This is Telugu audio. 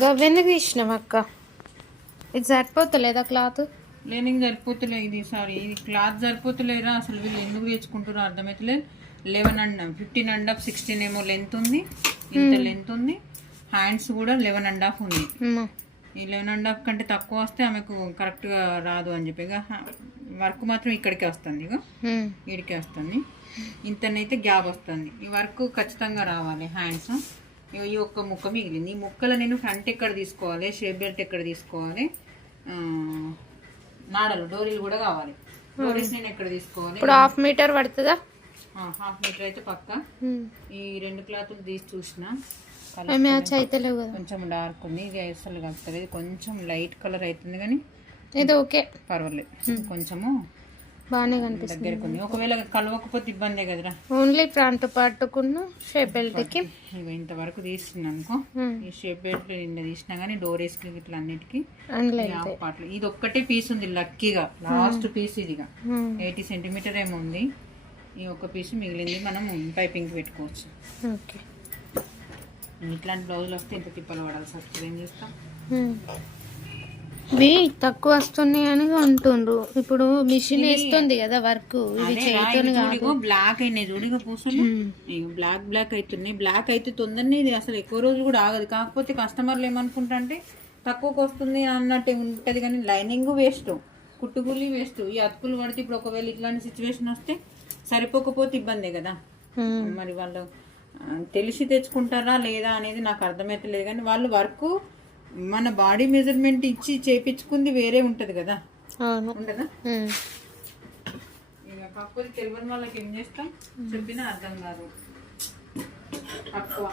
గవ్వెందుకు తీసినాం అక్క? ఇది సరిపోతలేదా క్లాత్? లేనింగ్ సరిపోతలే ఇది. సారీ, ఇది క్లాత్ సరిపోతలేరా అసలు. వీళ్ళు ఎందుకు తెచ్చుకుంటారో అర్థమవుతలేదు. 15.5 16 ఏమో లెంత్ ఉంది, ఇంత లెంత్ ఉంది. హ్యాండ్స్ కూడా 11.5 ఉంది. ఈ 11.5 కంటే తక్కువ వస్తే ఆమెకు కరెక్ట్గా రాదు అని చెప్పి వర్క్ మాత్రం ఇక్కడికే వస్తుంది, ఇక ఇక్కడికే వస్తుంది. ఇంతనైతే గ్యాప్ వస్తుంది. ఈ వర్క్ ఖచ్చితంగా రావాలి. హ్యాండ్స్ ఈ ఒక్క ముక్క మిగిలింది. ఈ ముక్కలు నేను ఫ్రంట్ ఎక్కడ తీసుకోవాలి, షేప్ బెల్ట్ ఎక్కడ తీసుకోవాలి, నాడలు డోరీలు కూడా కావాలి. డోరీస్ నేను ఎక్కడ తీసుకోవాలి? ఇప్పుడు 1/2 మీటర్ పడుతుందా? 1/2 మీటర్ అయితే పక్క. ఈ 2 క్లాతులు తీసి చూసిన మ్యాచ్ అయితే లేవు కదా. కొంచెం డార్క్ ఉంది, ఇది అసలు కలుగుతుంది. కొంచెం లైట్ కలర్ అవుతుంది కానీ ఇది ఓకే, పర్వాలేదు. కొంచెము బాగానే కనిపిస్తుంది. దగ్గరకు ఉంది. ఒకవేళ కలవకపోతే ఇబ్బందే కదరా. ఓన్లీ ఫ్రంట్ పట్టుకున్న షేప్ బెల్ట్ కి ఇంతవరకు తీస్తున్నాను అనుకో. ఈ షేప్ బెల్ట్ నిన్న తీసినా కానీ డోరేస్ కి ఇట్లా అన్నిటికీ పాటలు. ఇది ఒక్కటే పీస్ ఉంది లక్కీగా, లాస్ట్ పీస్ ఇదిగా 80 సెంటీమీటర్ ఏమో ఉంది. ఈ ఒక్క పీస్ మిగిలింది, మనం పైపింగ్ పెట్టుకోవచ్చు. ఇట్లాంటి బ్లౌజులు వస్తే ఇంత తిప్పలు పడాల్సి వస్తుంది. ఏం చేస్తాం, ఇవి తక్కువ వస్తున్నాయి అని అంటుండ్రు. ఇప్పుడు మిషన్ వేస్తుంది కదా వర్క్, బ్లాక్ అయినాయి చూడు పూసలు. బ్లాక్ అవుతున్నాయి. బ్లాక్ అయితే తొందరనే ఇది అసలు ఎక్కువ రోజులు కూడా ఆగదు. కాకపోతే కస్టమర్లు ఏమనుకుంటా అంటే తక్కువకి వస్తుంది అన్నట్టు ఉంటుంది, కానీ లైనింగ్ వేస్ట్, కుట్టుకూలి వేస్ట్. ఈ అతుకులు పడితే ఇప్పుడు ఒకవేళ ఇట్లాంటి సిచ్యువేషన్ వస్తే సరిపోకపోతే ఇబ్బందే కదా. మరి వాళ్ళు తెలిసి తెచ్చుకుంటారా లేదా అనేది నాకు అర్థమైతలేదు. కానీ వాళ్ళు వర్క్ మన బాడీ మెజర్మెంట్ ఇచ్చి చేపించుకుంది వేరే ఉంటది కదా, ఉండదా? ఇక కాకపోతే తెలియని వాళ్ళకి ఏం చేస్తాం, చెప్పినా అర్థం కాదు. తక్కువ